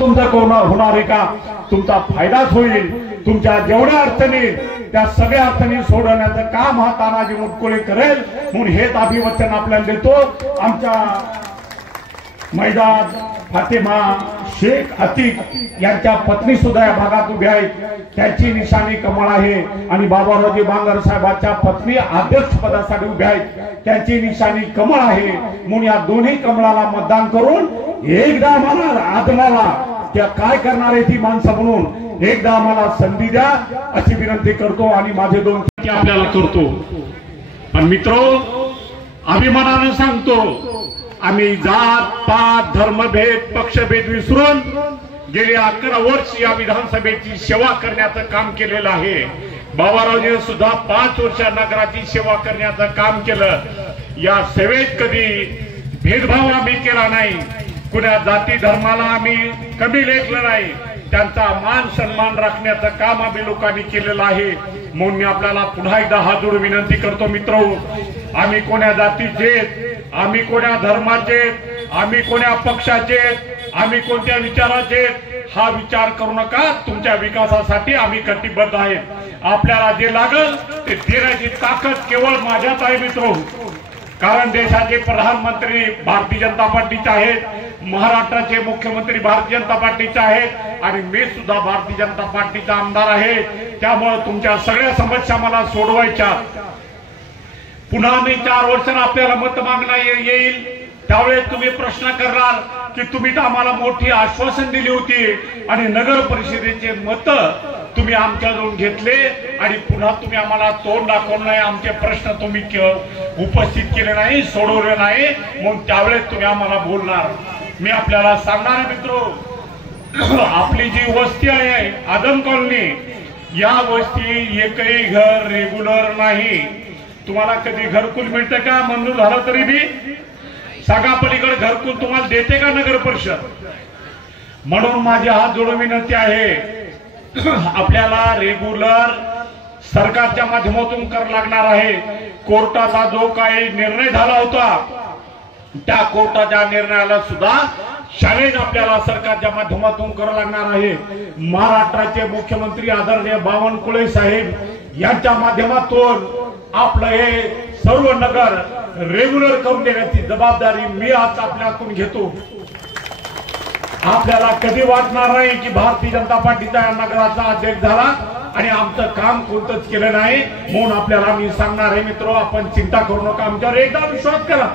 तुमचा कोण होणार आहे का? तुमचा फायदाच होईल। तुमच्या जेवढ्या अडचणी त्या सगळ्या अडचणी सोडवण्याचं काम हा तानाजी मुटकुळे करेल म्हणून हेच अभिवचन आपल्याला देतो। आमच्या मैदान फातिमा शेख अतिक यांच्या पत्नी सुद्धा या भागात उभ्या आहेत, त्यांची निशाणी कमळ आहे आणि बाबारावजी बांगर साहेबांच्या पत्नी अध्यक्ष पदासाठी उभ्या आहेत, त्यांची निशाणी कमळ आहे। म्हणून या दोन्ही कमळाला मतदान करून एकदा मला आदमाला त्या काय करणार आहे ती माणसं म्हणून एकदा आम्हाला संधी द्या अशी विनंती करतो आणि माझे दोन आपल्याला करतो। पण मित्रो, अभिमानाने सांगतो, आम्ही जात पात धर्मभेद पक्षभेद विसरून गेली 11 वर्ष या विधानसभेची सेवा करण्याचं काम केलेलं आहे। बाबारावजीने सुद्धा 5 वर्ष नगराची सेवा करण्याचं काम केलं। या सेवेत कधी भेदभाव आम्ही केला नाही, कुणा जाती धर्माला आम्ही कमी लेखलं नाही, त्यांचा मान सन्मान राखण्याचं काम आम्ही लोकांनी केलेलं आहे। म्हणून मी आपल्याला पुन्हा एकदा हात जोडून विनंती करतो, मित्रो, आम्ही कोण्या जातीचे, आम्ही कोण्या धर्माचे, आम्ही कोण्या पक्षाचे, आम्ही कोणत्या विचाराचे हा विचार करू नका। तुमच्या विकासासाठी आम्ही कटिबद्ध आहे। आपल्याला जे लागल ते देण्याची ताकद केवळ माझ्यात आहे मित्रो, कारण देशाचे प्रधानमंत्री भारतीय जनता पार्टीचे आहेत, महाराष्ट्राचे मुख्यमंत्री भारतीय जनता पार्टीचे आहेत आणि मी सुद्धा भारतीय जनता पार्टीचा आमदार आहे। त्यामुळे तुमच्या सगळ्या समस्या मला सोडवायच्या। पुन्हा मी 4 वर्षांनी आपल्याला मत मागणं येईल, त्यावेळेस तुम्ही प्रश्न करणार की तुम्ही तर आम्हाला मोठी आश्वासन दिली होती आणि नगर परिषदेचे मत तुम्ही आमच्याकडून घेतले आणि पुन्हा तुम्ही आम्हाला तोंड दाखवलं नाही, आमचे प्रश्न तुम्ही उपस्थित केले नाही, सोडवले नाही, म्हणून त्यावेळेस तुम्ही आम्हाला बोलणार। मी आपल्याला सांगणार आहे मित्रो, आपली जी वस्ती आहे आदम कॉलनी, या वस्ती एकही घर रेग्युलर नाही। तुम्हाला कधी घरकुल मिळते का? मंजूर झालं तरी बी सांगा, पलीकडे घरकुल तुम्हाला देते का नगर परिषद? म्हणून माझी हात जोडून विनंती आहे, आपल्याला रेग्युलर सरकारच्या माध्यमातून कर लागणार आहे। कोर्टाचा जो काही निर्णय झाला होता त्या कोर्टाच्या निर्णयाला सुद्धा शाळेत आपल्याला सरकारच्या माध्यमातून कर लागणार आहे। महाराष्ट्राचे मुख्यमंत्री आदरणीय बावनकुळे साहेब यांच्या माध्यमातून आपलं हे सर्व नगर रेग्युलर करून देण्याची जबाबदारी मी आज आपल्याकडून घेतो। आपल्याला कधी वाटणार नाही की भारतीय जनता पार्टीचा नगराचा अध्यक्ष झाला आणि आमचं काम कोणतंच केलं नाही। म्हणून आपल्याला मी सांगणार आहे मित्रो, आपण चिंता करू नका, आमच्यावर एकदा विश्वास करा।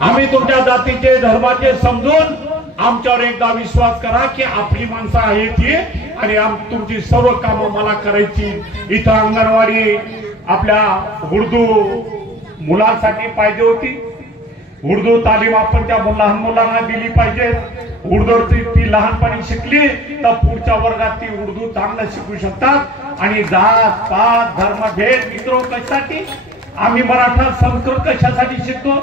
आम्ही तुमच्या जातीचे धर्माचे समजून आमच्यावर एकदा विश्वास करा की आपली माणसं आहेत ही आणि तुमची सर्व कामं मला करायची। इथं अंगणवाडी आपल्या उर्दू मुलांसाठी पाहिजे होती, उर्दू तालीम आपण त्या लहान मुलांना दिली पाहिजे। उर्दू ती लहानपणी शिकली तर पुढच्या वर्गात ती उर्दू चांगलं शिकू शकतात। आणि जात पात धर्मभेद मित्रो कशासाठी आम्ही मराठा संस्कृत कशासाठी शिकतो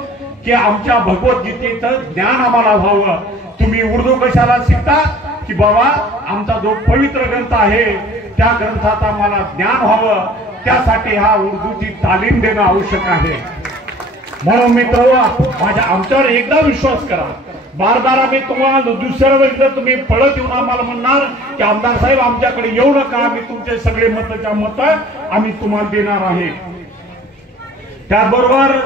की आमच्या भगवद्गीतेचं ज्ञान आम्हाला व्हावं। तुम्ही उर्दू कशाला शिकता की बाबा आमचा जो पवित्र ग्रंथ आहे त्या ग्रंथाचं आम्हाला ज्ञान व्हावं, त्यासाठी हा उर्दूची तालीम देणं आवश्यक आहे। म्हणून मित्र माझ्या आमच्यावर एकदा विश्वास करा। बारबार आम्ही तुम्हाला दुसऱ्या वेळेला तुम्ही पळत येऊन आम्हाला म्हणणार की आमदार साहेब आमच्याकडे येऊ नका, आम्ही तुमचे सगळे मत आम्ही तुम्हाला देणार आहे। त्याचबरोबर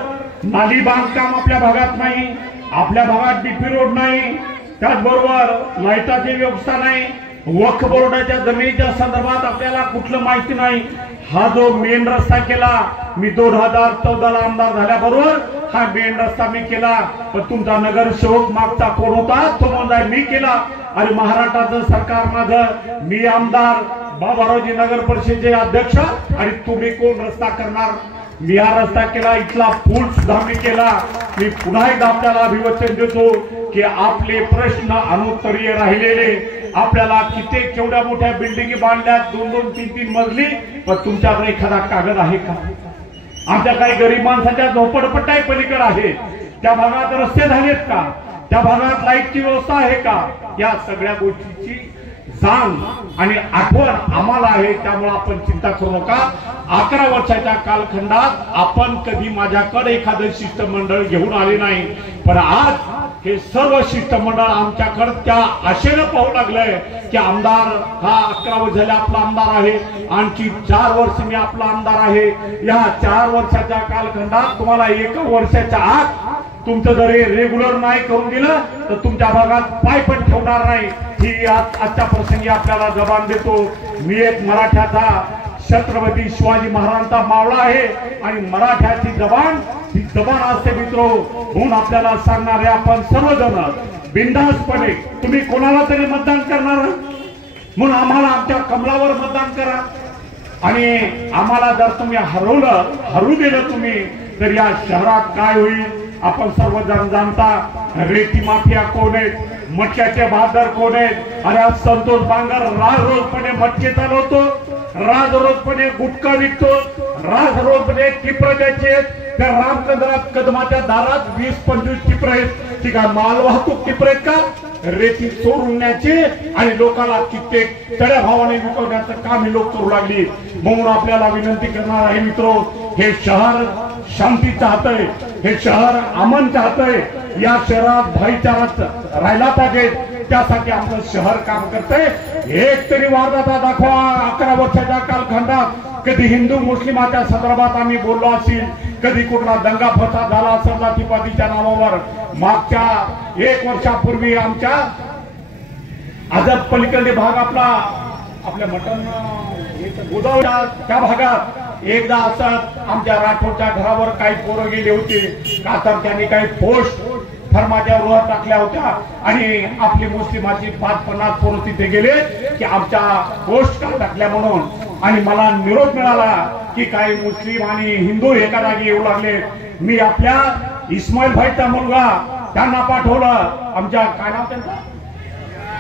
नाली बांधकाम आपल्या भागात नाही, आपल्या भागात बीपी रोड नाही, त्याचबरोबर लाईटाची व्यवस्था नाही, वक्फ बोर्डाच्या जमिनीच्या संदर्भात आपल्याला कुठलं माहिती नाही। हा जो मेन रस्ता केला मी 2014ला आमदार झाल्याबरोबर हा मेन रस्ता मी केला, पण तुमचा नगरसेवक मागचा कोण होता तो म्हणजे मी केला। आणि महाराष्ट्राचं सरकार माझं, मी आमदार, बाबारावजी नगर परिषदेचे अध्यक्ष आणि तुम्ही कोण रस्ता करणार? मी हा रस्ता केला, इथला पूल सुद्धा मी केला। मी पुन्हा एकदा आपल्याला अभिवचन देतो की आपले प्रश्न अनुत्तरीय राहिलेले, आपल्याला किती केवढ्या मोठ्या बिल्डिंगी बांधल्या 2-2, 3-3 मजली, पण तुमच्याकडे एखादा कागद आहे का? आमच्या काही गरीब माणसाच्या झोपडपट्ट्या पलीकडे आहे, त्या भागात रस्ते झालेत का? त्या भागात लाईटची व्यवस्था आहे का? या सगळ्या गोष्टीची जाण आणि आठवण आम्हाला आहे। त्यामुळे आपण चिंता करू नका। 11 वर्षाच्या कालखंडात आपण कधी माझ्याकडे एखादं शिष्टमंडळ घेऊन आले नाही, पण आज हे सर्व शिष्टमंडळ आमच्याकडे त्या आशेने पाहू लागलंय की आमदार हा 11 वर्ष झाले आपला आमदार आहे, आणखी 4 वर्ष मी आपला आमदार आहे. या 4 वर्षाच्या कालखंडात तुम्हाला 1 वर्षाच्या आत तुमचं जर रेग्युलर नाही करून दिलं तर तुमच्या भागात पाय पण ठेवणार नाही. ही आजच्या प्रसंगी आपल्याला जबान देतो. मी एक मराठ्याचा छत्रपती शिवाजी महाराजांचा मावळा आहे आणि मराठ्याची जबान ही जबान असते मित्रो. म्हणून आपल्याला सांगणारे आपण सर्वजण बिनधास्तपणे तुम्ही कोणाला तरी मतदान करणार म्हणून आम्हाला आमच्या कमलावर मतदान करा. आणि आम्हाला जर तुम्ही हरू दिलं तुम्ही तर या शहरात काय होईल आपण सर्वजण जाणता. रेती माफिया कोण आहेत, मटक्याचे बाजार कोण आहेत. अरे संतोष बांगर राजरोजपणे मटके चालवतो, राजरोजपणे गुटखा विकतो, राजरोजपणे टिपर द्यायचे. त्या रामचंद्र कदमाच्या दारात 20-25 टिपर आहेत. ठीक आहे, मालवाहतूक टिपर आहेत का? रेती चोरण्याचे आणि लोकांना कित्येक चढ्या भावाने विकवण्याचं काम ही लोक करू लागली. म्हणून आपल्याला विनंती करणार आहे मित्रो, हे शहर शांती चाहतंय, हे शहर अमन चाहतंय. या शहरात भाईचारा राहिला पाहिजे, त्यासाठी आपलं शहर काम करतंय. एक तरी वारदाता दाखवा 11 वर्षाच्या कालखंडात. कधी हिंदू मुस्लिमाच्या संदर्भात आम्ही बोललो असेल, कधी कुठला दंगा फसाद झाला असेल जातीपातीच्या नावावर. मागच्या 1 वर्षापूर्वी आमच्या आझाद पलीकडे भाग आपल्या मटन गोदावरीच्या त्या भागात एकदा असं आमच्या राठोडच्या घरावर काही पोरं गेले होते का तर त्यांनी काही पोस्ट फर्माच्या वर टाकल्या होत्या आणि आपली मुस्लिमाची 5-50 पोरं तिथे गेले की आमच्या पोस्ट का टाकल्या म्हणून. आणि मला निरोप मिळाला की काही मुस्लिम आणि हिंदू एका जागी येऊ लागले. मी आपल्या इस्माईल भाईचा मुलगा त्यांना पाठवलं, आमच्या काय नाव त्यांचं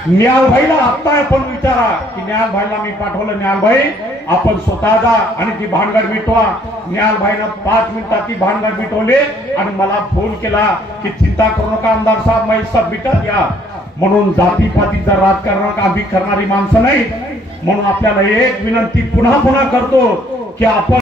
न्याल भाईला. आता आपण विचारा की न्याल भाईला मी पाठवलं, न्याल भाई आपण स्वतः जा आणि ती भानगड मिटवा. न्याल भाईनं 5 मिनिटात ती भानगड मिटवली आणि मला फोन केला की चिंता करू नका आमदार साहेब, मी सब मिटत या. म्हणून जातीपातीचं राजकारण आम्ही करणारी माणसं नाही. म्हणून आपल्याला एक विनंती पुन्हा करतो की आपण